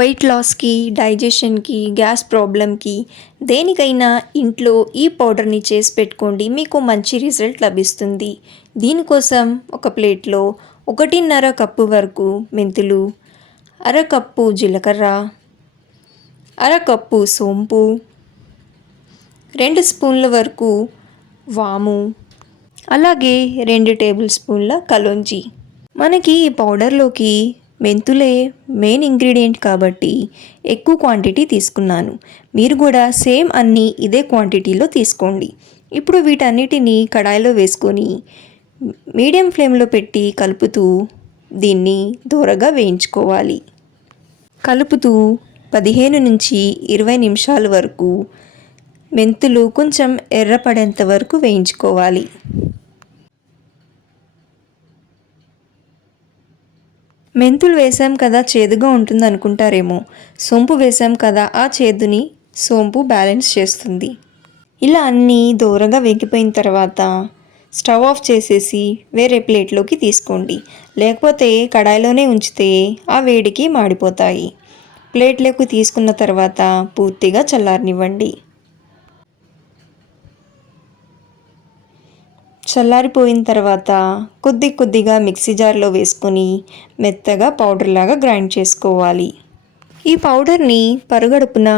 Wait లాస్కి, డైజెషన్కి, gas ప్రాబ్లంకి దేనికైనా ఇంట్లో ఈ పౌడర్ని చేసి పెట్టుకోండి, మీకు మంచి రిజల్ట్ లభిస్తుంది. దీనికోసం ఒక ప్లేట్లో 1.5 కప్పు వరకు మెంతులు, అరకప్పు జీలకర్ర, అరకప్పు సోంపు, 2 స్పూన్ల వరకు వాము, అలాగే 2 టేబుల్ స్పూన్ల కలోంజీ. మనకి ఈ పౌడర్లోకి మెంతులే మెయిన్ ఇంగ్రీడియంట్ కాబట్టి ఎక్కువ క్వాంటిటీ తీసుకున్నాను. మీరు కూడా సేమ్ అన్నీ ఇదే క్వాంటిటీలో తీసుకోండి. ఇప్పుడు వీటన్నిటిని కడాయిలో వేసుకొని మీడియం ఫ్లేమ్లో పెట్టి కలుపుతూ దీన్ని దోరగా వేయించుకోవాలి. కలుపుతూ 15 నుంచి 20 నిమిషాల వరకు మెంతులు కొంచెం ఎర్రపడేంత వరకు వేయించుకోవాలి. మెంతులు వేసాం కదా చేదుగా ఉంటుంది అనుకుంటారేమో, సోంపు వేసాం కదా ఆ చేదుని సోంపు బ్యాలెన్స్ చేస్తుంది. ఇలా అన్నీ దోరగా వేగిపోయిన తర్వాత స్టవ్ ఆఫ్ చేసేసి వేరే ప్లేట్లోకి తీసుకోండి. లేకపోతే కడాయిలోనే ఉంచితే ఆ వేడికి మాడిపోతాయి. ప్లేట్లోకి తీసుకున్న తర్వాత పూర్తిగా చల్లారనివ్వండి. చల్లారిపోయిన తర్వాత కొద్దిగా మిక్సీ జార్లో వేసుకొని మెత్తగా పౌడర్ లాగా గ్రైండ్ చేసుకోవాలి. ఈ పౌడర్ని పరుగడుపున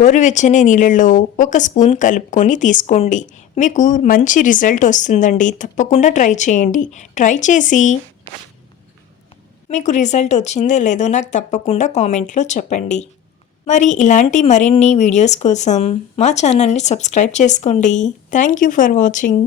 గోరువెచ్చని నీళ్ళల్లో 1 స్పూన్ కలుపుకొని తీసుకోండి. మీకు మంచి రిజల్ట్ వస్తుందండి. తప్పకుండా ట్రై చేయండి. ట్రై చేసి మీకు రిజల్ట్ వచ్చిందో లేదో నాకు తప్పకుండా కామెంట్లో చెప్పండి. మరి ఇలాంటి మరిన్ని వీడియోస్ కోసం మా ఛానల్ని సబ్స్క్రైబ్ చేసుకోండి. Thank you for watching.